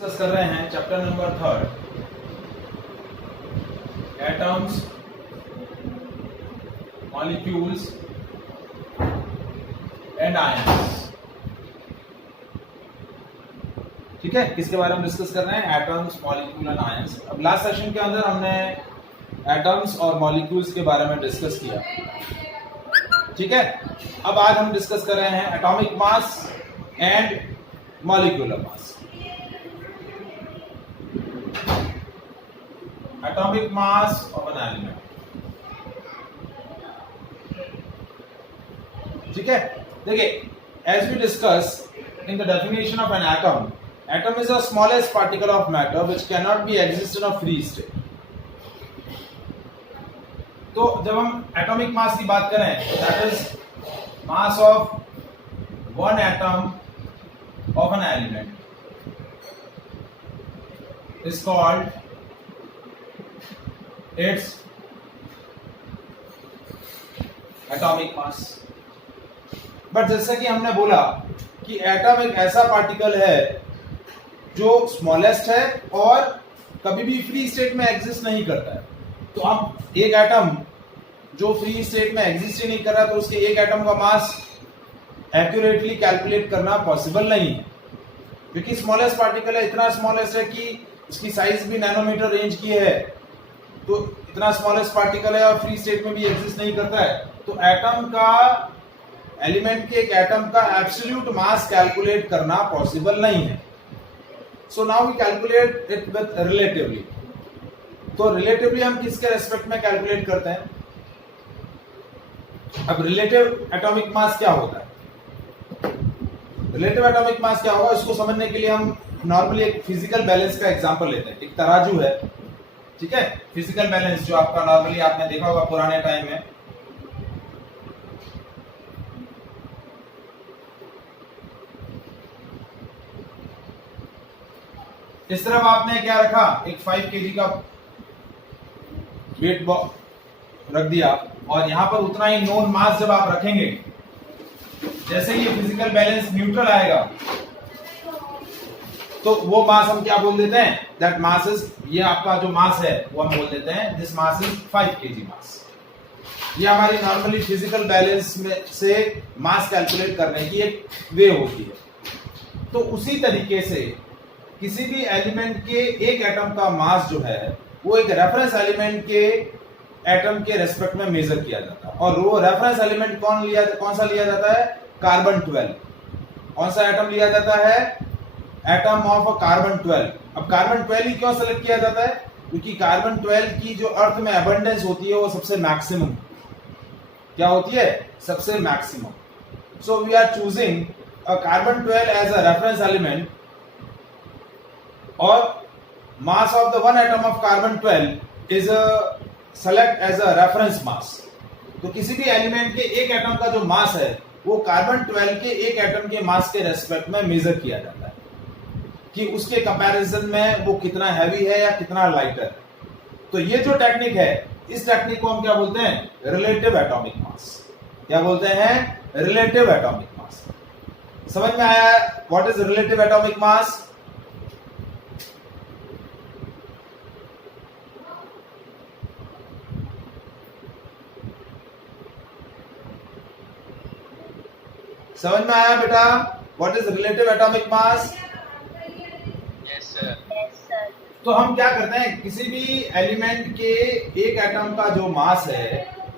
Discuss कर रहे हैं chapter number 3 atoms, molecules and ions. ठीक है, किसके बारे में डिस्कस कर रहे हैं? Atoms, molecule and ions. अब लास्ट सेशन के अंदर हमने एटम्स और मॉलिक्यूल्स के बारे में डिस्कस किया। ठीक है, अब आज हम डिस्कस कर रहे हैं atomic mass and molecular mass. Atomic mass of an element. ठीक है, देखिए, as we discuss in the definition of an atom, atom is the smallest particle of matter which can not be exist in a free state. तो जब हम atomic mass की बात करें, that is mass of one atom of an element is called its atomic mass। But जैसा कि हमने बोला कि एटम एक ऐसा पार्टिकल है जो स्मॉलेस्ट है और कभी भी फ्री स्टेट में एग्जिस्ट नहीं करता है। तो अब एक एटम जो फ्री स्टेट में एग्जिस्ट ही नहीं कर रहा, तो उसके एक एटम का मास एक्यूरेटली कैलकुलेट करना पॉसिबल नहीं है, क्योंकि स्मॉलेस्ट पार्टिकल है, इतना स्मॉलेस्ट है कि इसकी साइज भी नैनोमीटर रेंज की है। तो इतना स्मॉलेस्ट पार्टिकल है और फ्री स्टेट में भी एग्जिस्ट नहीं करता है। तो एटम का, एलिमेंट के एक एटम का एब्सोल्यूट मास कैलकुलेट करना पॉसिबल नहीं है। So now we calculate it with relatively. तो रिलेटिवली हम किसके रेस्पेक्ट में कैलकुलेट करते हैं? अब रिलेटिव एटॉमिक मास क्या होता है? रिलेटिव एटॉमिक मास क्या होगा, इसको समझने के लिए हम नॉर्मली एक फिजिकल बैलेंस का एग्जांपल लेते हैं। एक तराजू है, ठीक है, फिजिकल बैलेंस जो आपका नॉर्मली आपने देखा होगा पुराने टाइम में। इस तरफ आपने क्या रखा, एक 5 kg का वेट रख दिया, और यहां पर उतना ही नोन मास जब आप रखेंगे, जैसे कि फिजिकल बैलेंस न्यूट्रल आएगा, तो वो मास हम क्या बोल देते हैं? दैट मास इज, ये आपका जो मास है वो हम बोल देते हैं दिस मास इज 5 kg मास। ये हमारी नॉर्मली फिजिकल बैलेंस में से मास कैलकुलेट करने की एक वे होती है। तो उसी तरीके से किसी भी एलिमेंट के एक एटम का मास जो है वो एक रेफरेंस एलिमेंट के एटम के रेस्पेक्ट में मेजर किया जाता है। और वो रेफरेंस एलिमेंट कौन सा लिया जाता है? कार्बन 12। कौन सा एटम लिया जाता है? Atom of carbon 12। अब कार्बन 12 ही क्यों सेलेक्ट किया जाता है? क्योंकि कार्बन 12 की जो अर्थ में अबंडेंस होती है वो सबसे मैक्सिमम, क्या होती है? सबसे maximum. So we are choosing a carbon 12 as a reference element, और mass of the one atom of carbon 12 is select as a reference mass. तो किसी भी एलिमेंट के एक एटम का जो मास है वो कार्बन 12 के एक एटम के मास के रेस्पेक्ट में मेजर किया जाता है कि उसके कंपैरिजन में वो कितना हैवी है या कितना लाइटर है। तो ये जो टेक्निक है, इस टेक्निक को हम क्या बोलते हैं? Relative atomic mass. क्या बोलते हैं? रिलेटिव एटॉमिक मास। समझ में आया व्हाट इज रिलेटिव एटॉमिक मास? समझ में आया बेटा what is relative atomic mass? Yes sir. तो हम क्या करते हैं, किसी भी एलिमेंट के एक एटम का जो मास है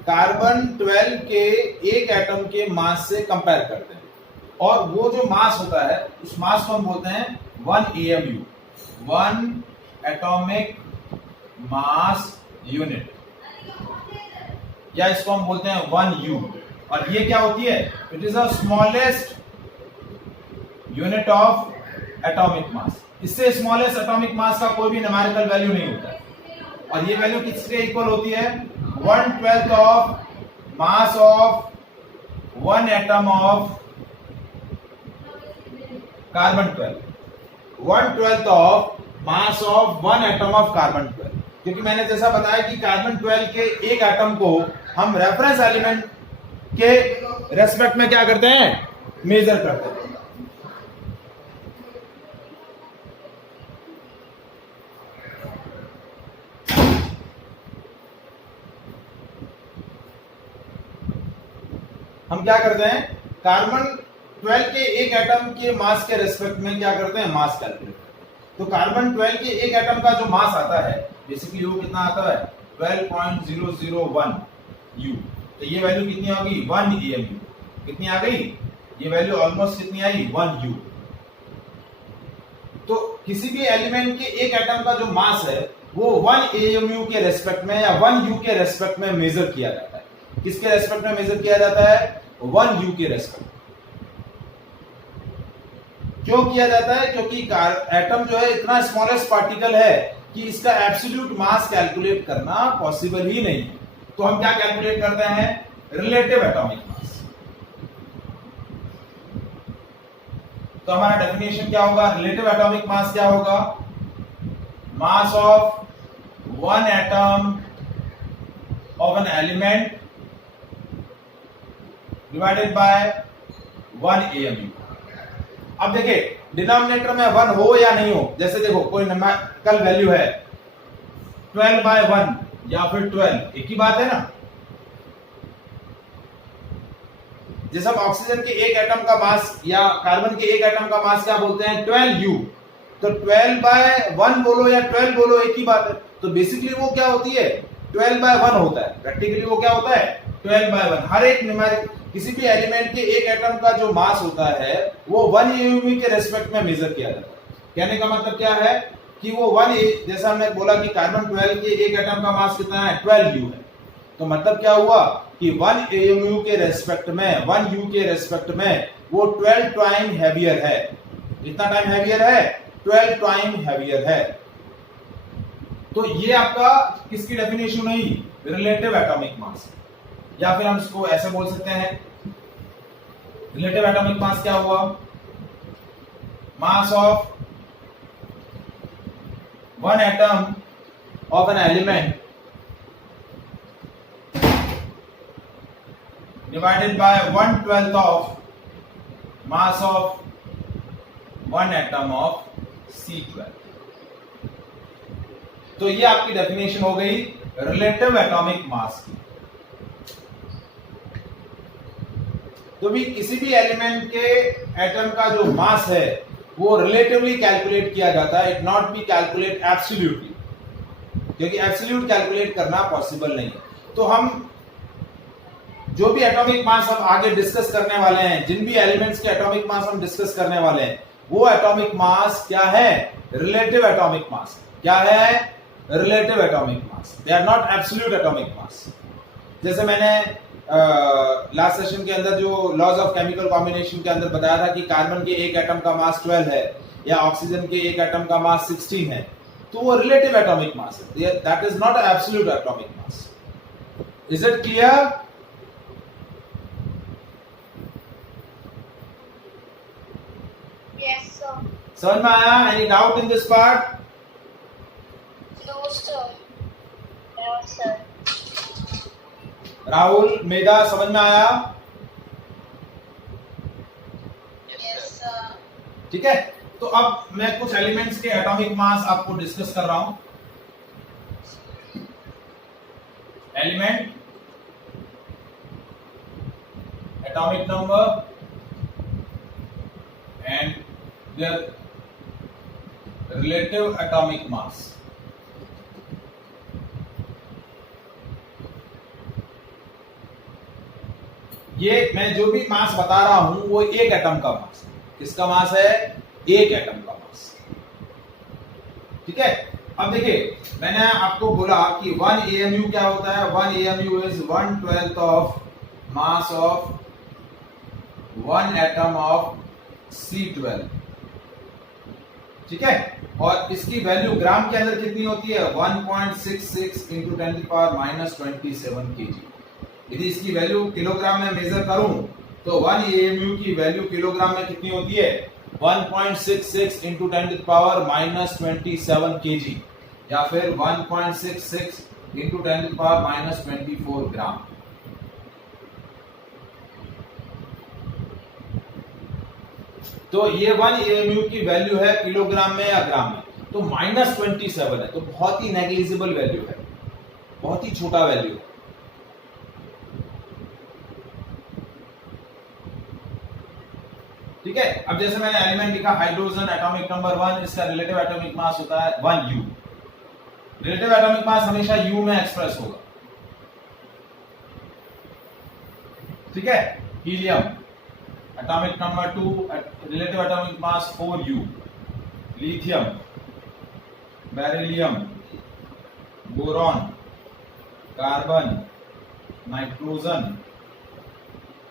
कार्बन 12 के एक एटम के मास से कंपेयर करते हैं, और वो जो मास होता है उस मास को हम बोलते हैं 1 AMU, 1 एटॉमिक मास यूनिट, या इसको हम बोलते हैं 1U। और ये क्या होती है? It is the smallest unit of atomic mass. इससे स्मॉलेस्ट एटॉमिक मास का कोई भी न्यूमेरिकल वैल्यू नहीं होता है। और ये वैल्यू किसके इक्वल होती है? 1/12 of mass of one atom of carbon 12, 1/12 of mass of one atom of carbon 12। क्योंकि मैंने जैसा बताया कि कार्बन 12 के एक एटम को हम रेफरेंस एलिमेंट के रेस्पेक्ट में क्या करते हैं? मेजर करते हैं। हम क्या करते हैं, कार्बन 12 के एक एटम के मास के रेस्पेक्ट में क्या करते हैं, मास कैलकुलेट करते हैं। तो कार्बन 12 के एक एटम का जो मास आता है बेसिकली वो कितना आता है, 12.001 U। तो ये वैल्यू कितनी आ गई, 1 AMU। कितनी आ गई, ये वैल्यू ऑलमोस्ट कितनी आई, 1 U। तो किसी भी एलिमेंट के एक एटम का जो मास है वो 1 AMU के रेस्पेक्ट में या 1 U के रेस्पेक्ट में मेजर किया जाता है। किसके रेस्पेक्ट में मेजर किया जाता है, 1 U के रेस्पेक्ट। क्यों किया जाता है, क्योंकि एटम जो है इतना स्मॉलेस्ट पार्टिकल है कि इसका एब्सोल्यूट मास कैलकुलेट करना पॉसिबल ही नहीं है। तो हम क्या कैलकुलेट करते हैं, रिलेटिव एटॉमिक मास। तो हमारा डेफिनेशन क्या होगा, रिलेटिव एटॉमिक मास क्या होगा, मास of one atom of an element divided by 1 AMU। अब देखिए डिनोमिनेटर में 1 हो या नहीं हो, जैसे देखो कोई न्यूमेरिकल वैल्यू है 12/1 या फिर 12, एक ही बात है ना। जैसे हम ऑक्सीजन के एक एटम का मास या कार्बन के एक एटम का मास क्या बोलते हैं, 12U। तो 12/1 बोलो या 12 बोलो एक ही बात है। तो बेसिकली वो क्या होती है, 12/1 होता है। प्रैक्टिकली वो क्या होता है, 12/1। हर एक न्यूमेरिक किसी भी एलिमेंट के एक एटम का जो मास होता है वो 1 AMU के रेस्पेक्ट में मेजर किया जाता है। कहने का मतलब क्या है कि वो 1 जैसा हमने बोला कि कार्बन 12 के एक एटम का मास कितना है, 12U है। तो मतलब क्या हुआ कि 1 AMU के रेस्पेक्ट में, 1 U के रेस्पेक्ट में वो 12 टाइम हैवियर है। कितना टाइम हैवियर है, 12 टाइम हैवियर है। तो ये आपका किसकी डेफिनेशन हुई, रिलेटिव एटॉमिक मास। या फिर हम इसको ऐसे बोल सकते हैं, रिलेटिव एटॉमिक मास क्या हुआ, मास of one atom of an element divided by 1/12 of mass of one atom of C12। तो ये आपकी डेफिनेशन हो गई रिलेटिव एटॉमिक मास की। तो भी किसी भी एलिमेंट के एटम का जो मास है वो रिलेटिवली कैलकुलेट किया जाता है, it not be calculate absolutely, क्योंकि एब्सोल्यूट कैलकुलेट करना पॉसिबल नहीं है। तो हम जो भी एटॉमिक मास हम आगे डिस्कस करने वाले हैं, जिन भी एलिमेंट्स के एटॉमिक मास हम डिस्कस करने वाले हैं, वो एटॉमिक मास क्या है, रिलेटिव एटॉमिक मास। क्या है, relative atomic mass. They are not absolute atomic mass. जैसे मैंने लास्ट सेशन के अंदर जो लॉज ऑफ केमिकल कॉम्बिनेशन के अंदर बताया था कि कार्बन के एक एटम का मास 12 है या ऑक्सीजन के एक एटम का मास 16 है, तो वो रिलेटिव एटॉमिक मास है, that is not absolute atomic mass. Is it clear? Yes, sir. समझ में आया? Any doubt in this part? No, sir. No, sir. Rahul, Medha, समझ में आया? Yes, sir. ठीक है। तो अब मैं कुछ एलिमेंट्स के एटॉमिक मास आपको डिस्कस कर रहा हूं। Element, atomic number and their relative atomic mass। ये मैं जो भी मास बता रहा हूं वो एक एटम का मास है। किसका मास है, एक एटम का मास। ठीक है। अब देखिए मैंने आपको बोला कि 1 AMU क्या होता है, 1 AMU is 1/12 of mass of one atom of C12। ठीक है। और इसकी वैल्यू ग्राम के अंदर कितनी होती है, 1.66 इंटू 10⁻⁻27 kg। यदि इसकी वैल्यू किलोग्राम में मेजर करूं तो 1 AMU की वैल्यू किलोग्राम में कितनी होती है, 1.66 इंटू 10⁻⁻27 kg या फिर 1.66 इंटू 10⁻⁻24 ग्राम। तो ये 1 AMU की वैल्यू है किलोग्राम में या ग्राम में, तो -27 है, तो बहुत ही नेग्लिजिबल वैल्यू है, बहुत ही छोटा वैल्यू है। ठीक है। अब जैसे मैंने एलिमेंट लिखा हाइड्रोजन एटॉमिक नंबर 1, इसका रिलेटिव एटॉमिक मास होता है 1u। रिलेटिव एटॉमिक मास हमेशा u में एक्सप्रेस होगा। ठीक है। Helium atomic number 2, relative atomic मास 4u। Lithium, beryllium, boron, carbon, nitrogen,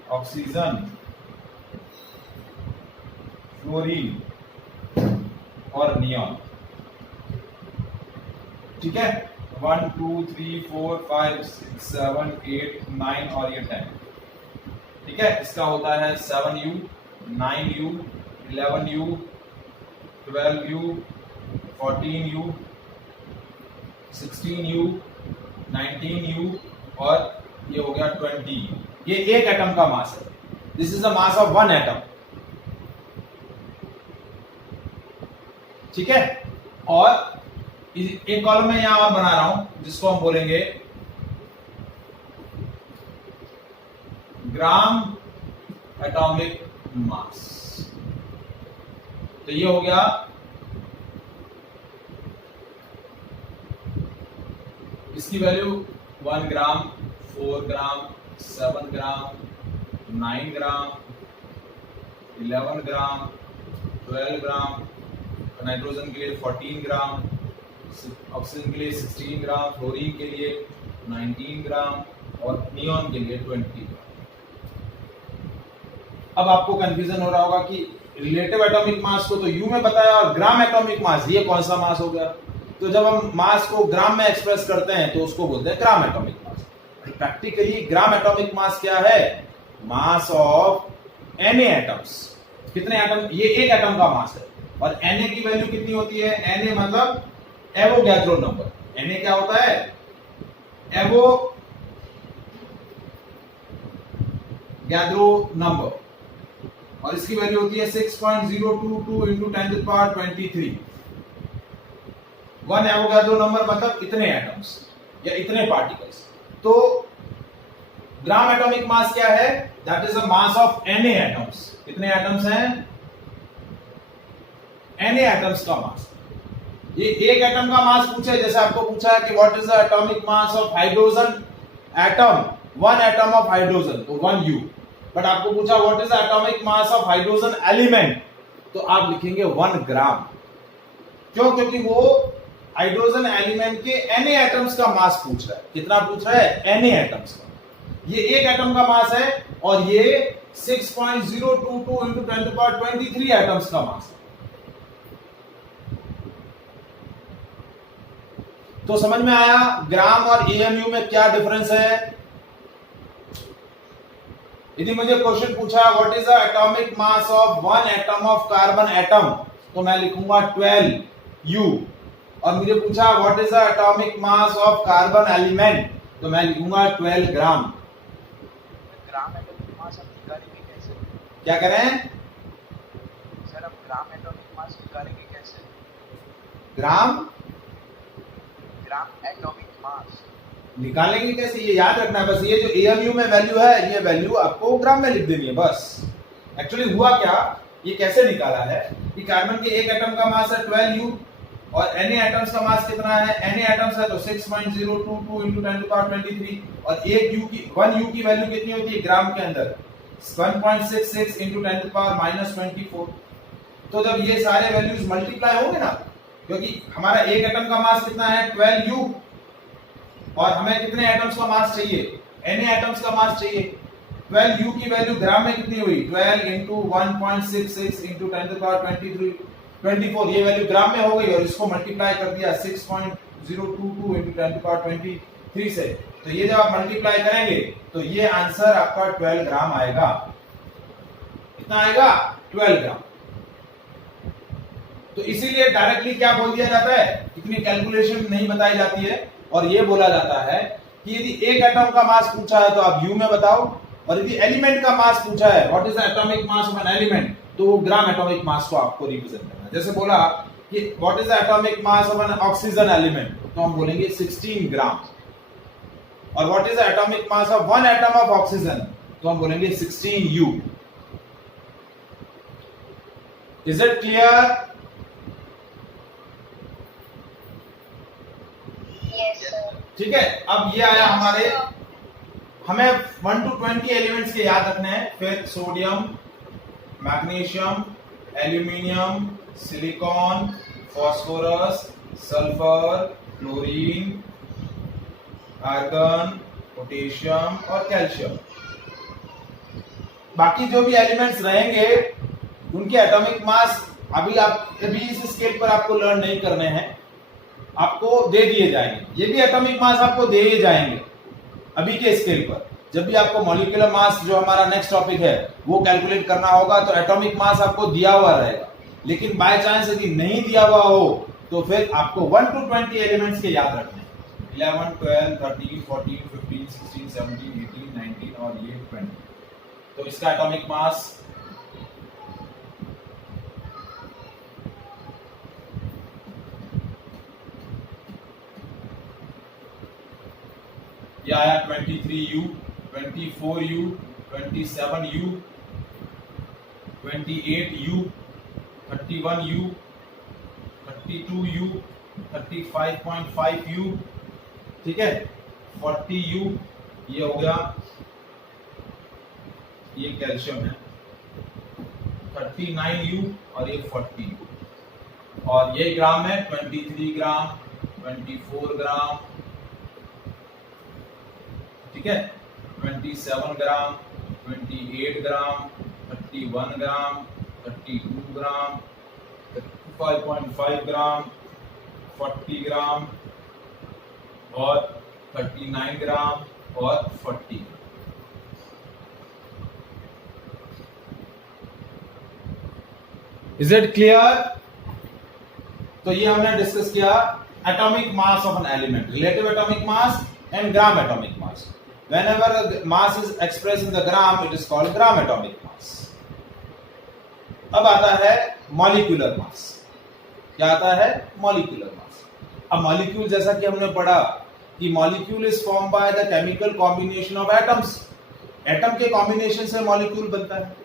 oxygen, fluorine और नियॉन। ठीक है। 1 2 3 4 5 6 7 8 9 और ये 10। ठीक है। इसका होता है 7u, 9u, 11u, 12u, 14u, 16u, 19u और ये हो गया 20u। ये एक एटम का मास है। This is the mass of one atom. ठीक है। और एक कॉलम में यहां और बना रहा हूं जिसको हम बोलेंगे ग्राम एटॉमिक मास। तो ये हो गया इसकी वैल्यू 1 ग्राम, 4 ग्राम, 7 ग्राम, 9 ग्राम, 11 ग्राम, 12 ग्राम, नाइट्रोजन के लिए 14 ग्राम, ऑक्सीजन के लिए 16 ग्राम, फ्लोरीन के लिए 19 ग्राम और नियॉन के लिए 20 ग्राम। अब आपको कंफ्यूजन हो रहा होगा कि रिलेटिव एटॉमिक मास को तो यू में बताया और ग्राम एटॉमिक मास ये कौन सा मास हो गया। तो जब हम मास को ग्राम में एक्सप्रेस करते हैं तो उसको बोलते हैं gram atomic mass. Practically gram atomic mass क्या है? Mass of Na atoms. कितने एटम? ये एक एटम का मास है और Na की वैल्यू कितनी होती है? Na मतलब एवोगैड्रो नंबर। Na क्या होता है? एवोगैड्रो नंबर और इसकी वैल्यू होती है 6.022 इंटू 10⁻23। 1 एवोगैड्रो नंबर मतलब इतने एटम्स या इतने पार्टिकल्स। तो ग्राम एटॉमिक मास क्या है? That is the mass of Na atoms. कितने एटम्स हैं? Na एटम्स का मास। ये एक एटम का मास पूछे, जैसे आपको पूछा है कि what is the atomic mass of hydrogen atom, 1 atom of hydrogen, तो 1u। बट आपको पूछा what is the atomic mass of hydrogen element, तो आप लिखेंगे 1 ग्राम। क्यों? क्योंकि वो हाइड्रोजन एलिमेंट के Na एटम्स का मास पूछ रहा है। कितना पूछ रहा है? Na एटम्स का। ये एक एटम का मास है और ये 6.022 इंटू 10⁻23 एटम्स का मास है। तो समझ में आया ग्राम और AMU में क्या डिफरेंस है? यदि मुझे क्वेश्चन पूछा what is the atomic mass of 1 atom of carbon atom, तो मैं लिखूंगा 12u। और मुझे पूछा what is the atomic mass of carbon element, तो मैं लिखूंगा 12 ग्राम। ग्राम एटॉमिक मास हम निकालेंगे कैसे? क्या करें सर, हम ग्राम एटॉमिक मास निकालेंगे कैसे? ग्राम एटॉमिक मास निकालेंगे कैसे, ये याद रखना है बस। ये जो AMU में वैल्यू है, ये वैल्यू आपको ग्राम में लिख देनी है बस। एक्चुअली हुआ क्या, ये कैसे निकाला है कि कार्बन के एक एटम का मास है 12u और Na एटम्स का मास कितना है? Na एटम्स है तो 6.022 इंटू 10⁻23 और 1u की वैल्यू कितनी होती है ग्राम के अंदर? 1.66 इंटू 10⁻24। तो जब ये सारे वैल्यूज मल्टीप्लाई होंगे ना, क्योंकि हमारा एक एटम का मास कितना है? 12u और हमें कितने एटम्स का मास चाहिए? Na एटम्स का मास चाहिए। 12u की वैल्यू ग्राम में कितनी हुई? 12 इंटू 1.66 इंटू 10⁻24, ये वैल्यू ग्राम में हो गई और इसको मल्टीप्लाई कर दिया 6.022 इंटू 10⁻23 से। तो ये जब आप मल्टीप्लाई करेंगे तो ये आंसर आपका 12 ग्राम आएगा। कितना आएगा? 12 ग्राम। तो इसीलिए डायरेक्टली क्या बोल दिया जाता है, इतनी कैलकुलेशन नहीं बताई जाती है और ये बोला जाता है कि यदि एक एटम का मास पूछा है तो आप यू में बताओ, और यदि एलिमेंट का मास पूछा है what is the atomic mass of an element, तो वो ग्राम एटॉमिक मास को आपको रिप्रेजेंट करना है। जैसे बोला कि what is the atomic mass of N oxygen element, तो हम बोलेंगे 16 ग्राम। और what is the atomic mass of 1 atom of oxygen, तो हम बोलेंगे 16u। Is it clear? Yes, sir. ठीक है, अब ये आया हमारे, हमें 1 to 20 एलिमेंट्स के याद रखने हैं। फिर sodium, magnesium, aluminium, silicon, phosphorus, sulphur, chlorine, argon, potassium और कैल्शियम। बाकी जो भी एलिमेंट्स रहेंगे उनके एटॉमिक मास अभी इस स्केल पर आपको लर्न नहीं करने हैं, आपको दे दिए जाएंगे। ये भी एटॉमिक मास आपको दे ही जाएंगे अभी के स्केल पर। जब भी आपको मॉलिक्यूलर मास, जो हमारा नेक्स्ट टॉपिक है, वो कैलकुलेट करना होगा तो एटॉमिक मास आपको दिया हुआ रहेगा। लेकिन बाय चांस यदि नहीं दिया हुआ हो तो फिर आपको 1 to 20 एलिमेंट्स के याद रखने हैं। 11, 12, 13, 14, 15, 16, 17, 18, 19 और ये 20। तो इसका एटॉमिक मास ये आया 23U, 24U, 27U, 28U, 31U, 32U, 35.5U, ठीक है, 40U, ये हो गया, ये कैल्शियम है, 39U और ये 40U। और ये ग्राम है 23 ग्राम, 24 ग्राम, ठीक है, 27 ग्राम, 28 ग्राम, 31 ग्राम, 32 ग्राम, 5.5 ग्राम, 40 ग्राम और 39 ग्राम और 40। Is it clear? तो ये हमने डिस्कस किया atomic mass of an element, relative atomic mass and gram atomic mass. Whenever mass is expressed in the gram, it is called gram atomic mass. अब आता है मॉलिक्यूलर मास। क्या आता है? Molecular mass. अब मॉलिक्यूल, जैसा कि हमने पढ़ा कि molecule is form by the chemical combination of atoms. Atom के कॉम्बिनेशन से मॉलिक्यूल बनता है।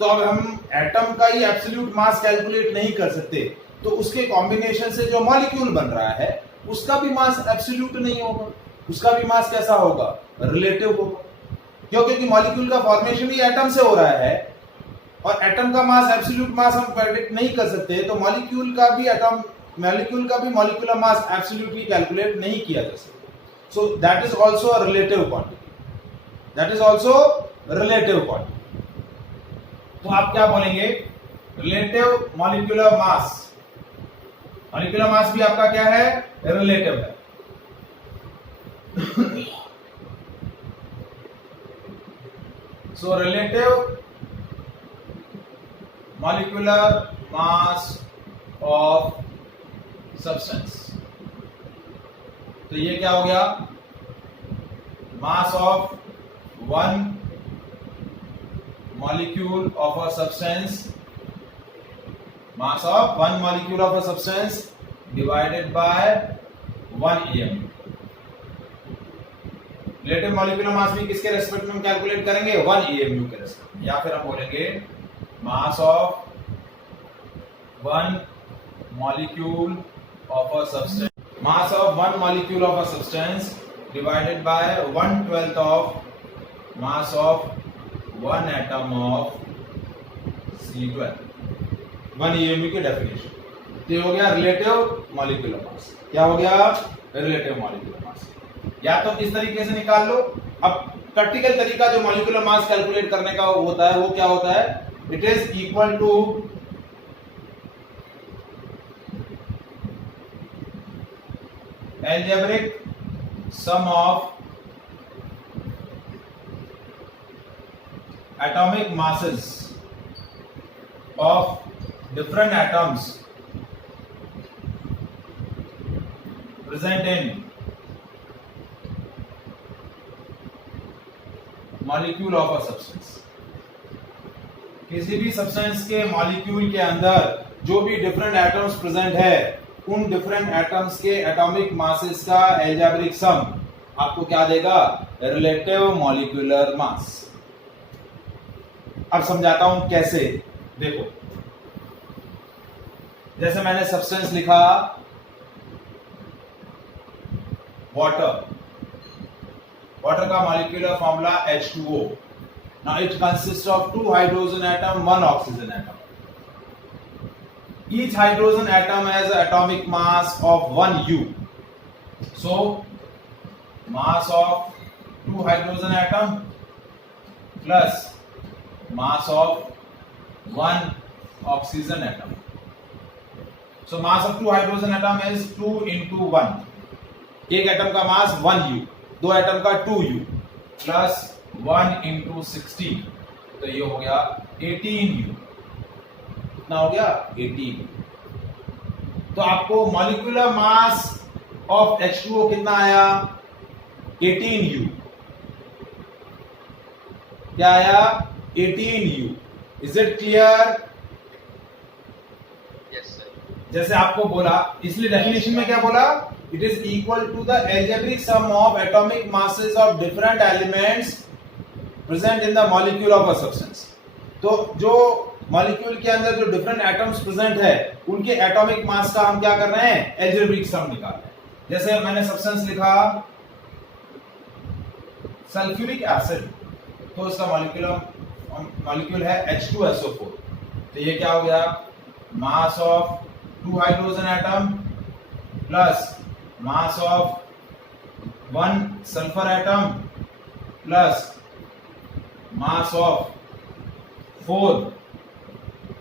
तो अब हम एटम का ही एब्सोल्यूट मास कैलकुलेट नहीं कर सकते, तो उसके कॉम्बिनेशन से जो मॉलिक्यूल बन रहा है उसका भी मास एब्सोल्यूट नहीं होगा, उसका भी मास कैसा होगा? रिलेटिव होगा। क्यों? क्योंकि मॉलिक्यूल का फॉर्मेशन ही एटम से हो रहा है और एटम का मास, एब्सोल्यूट मास हम प्रेडिक्ट नहीं कर सकते, तो मॉलिक्यूल का भी मॉलिक्यूलर मास एब्सोल्यूटली कैलकुलेट नहीं किया जा सकता। So that is also a relative quantity, that is also relative quantity. तो आप क्या बोलेंगे? Relative molecular mass. Molecular mass भी आपका क्या है? रिलेटिव है। So relative molecular mass of substance, तो ये क्या हो गया? mass of one molecule of a substance, mass of one molecule of a substance divided by 1 EMU। Relative molecular mass भी किसके रेस्पेक्ट में हम कैलकुलेट करेंगे? 1 EMU के रेस्पेक्ट में। या फिर हम बोलेंगे मास of one molecule of a substance, mass of one molecule of a substance divided by 1/12 of mass of one atom of C12। 1 EMU की डेफिनेशन। तो हो गया रिलेटिव मॉलिक्यूलर मास। क्या हो गया? Relative molecular mass. या तो इस तरीके से निकाल लो। अब प्रैक्टिकल तरीका जो मॉलिक्यूलर मास कैलकुलेट करने का होता है वो क्या होता है? It is equal to algebraic sum of atomic masses of different atoms present in molecule of a substance. किसी भी सब्सटेंस के मॉलिक्यूल के अंदर जो भी डिफरेंट एटम्स प्रेजेंट है, उन डिफरेंट एटम्स के एटॉमिक मासेस का एल्जेब्रिक सम आपको क्या देगा? Relative molecular mass. अब समझाता हूं कैसे। देखो, जैसे मैंने सब्सटेंस लिखा वाटर, वाटर का molecular formula H2O. Now it consists of 2 hydrogen atom, 1 oxygen atom. Each hydrogen atom has an atomic mass of 1 U. So mass of 2 hydrogen atom plus mass of 1 oxygen atom. So mass of 2 hydrogen atom is 2 into 1. एक atom का मास 1U, दो atom का 2U plus 1 into 16, तो ये हो गया 18U. कितना हो गया? 18. तो आपको मॉलिक्यूलर मास ऑफ H2O कितना आया? 18U. क्या आया? 18U. Is it clear? Yes sir. जैसे आपको बोला, इसलिए डेफिनेशन में क्या बोला? It is equal to the algebraic sum of atomic masses of different elements present in the molecule of a substance. तो जो मॉलिक्यूल के अंदर जो डिफरेंट एटम्स प्रेजेंट है, उनके एटॉमिक मास का हम क्या कर रहे हैं? एल्जेब्रिक सम निकाल रहे हैं. जैसे मैंने सब्सटेंस लिखा सल्फ्यूरिक एसिड, तो इसका मॉलिक्यूल है H2SO4. तो ये क्या हो गया? Mass of 2 hydrogen atom plus mass of 1 sulfur atom plus mass of 4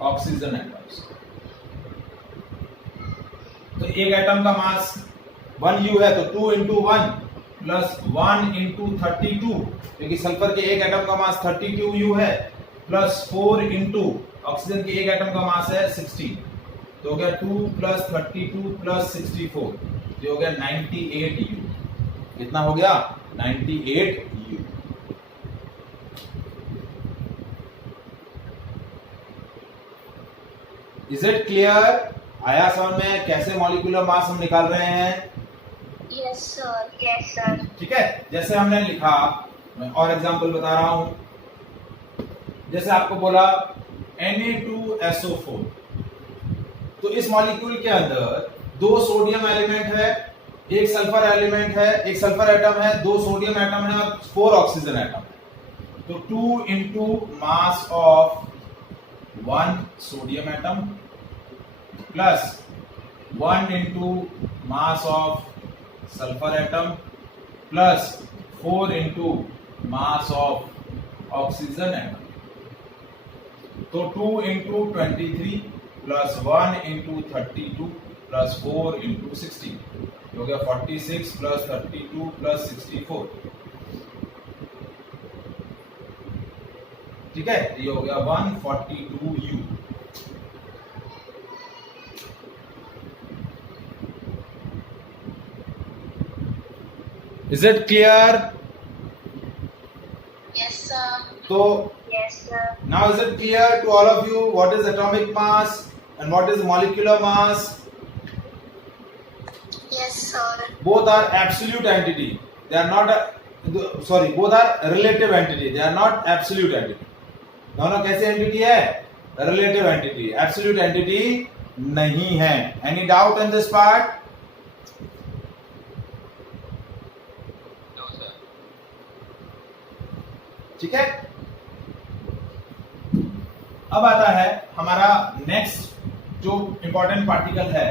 oxygen atoms. तो एक एटम का मास 1U है, तो 2 into 1 प्लस 1 into 32, क्योंकि सल्फर के एक एटम का मास 32U है, प्लस 4 into ऑक्सीजन के एक एटम का मास है 16, तो हो गया 2 प्लस 32 प्लस 64, जो हो गया 98U. कितना हो गया? 98U. Is it clear? आया समझ में कैसे मॉलिक्यूलर मास हम निकाल रहे हैं? Yes sir. Yes sir. ठीक है. जैसे हमने लिखा, मैं और एग्जांपल बता रहा हूं. जैसे आपको बोला Na2SO4, तो इस मॉलिक्यूल के अंदर 2 सोडियम एलिमेंट है, एक सल्फर एलिमेंट है, एक सल्फर एटम है, 2 सोडियम एटम है और 4 ऑक्सीजन एटम है. तो 2 into mass of 1 sodium atom plus 1 into mass of sulphur atom plus 4 into mass of oxygen atom. तो 2 into 23 plus 1 into 32 plus 4 into 16, हो गया 46 प्लस 32 प्लस 64. ठीक है, ये हो गया 142U. Is it clear? Yes sir. तो yes sir. now is it clear to all of you what is atomic mass and what is molecular mass? Yes sir. Both are absolute entity. They are not both are relative entity. They are not absolute entity. दोनों कैसे entity है? Relative entity. Absolute entity नहीं है. Any doubt in this part? No sir. ठीक है. अब आता है हमारा नेक्स्ट जो इंपॉर्टेंट पार्टिकल है,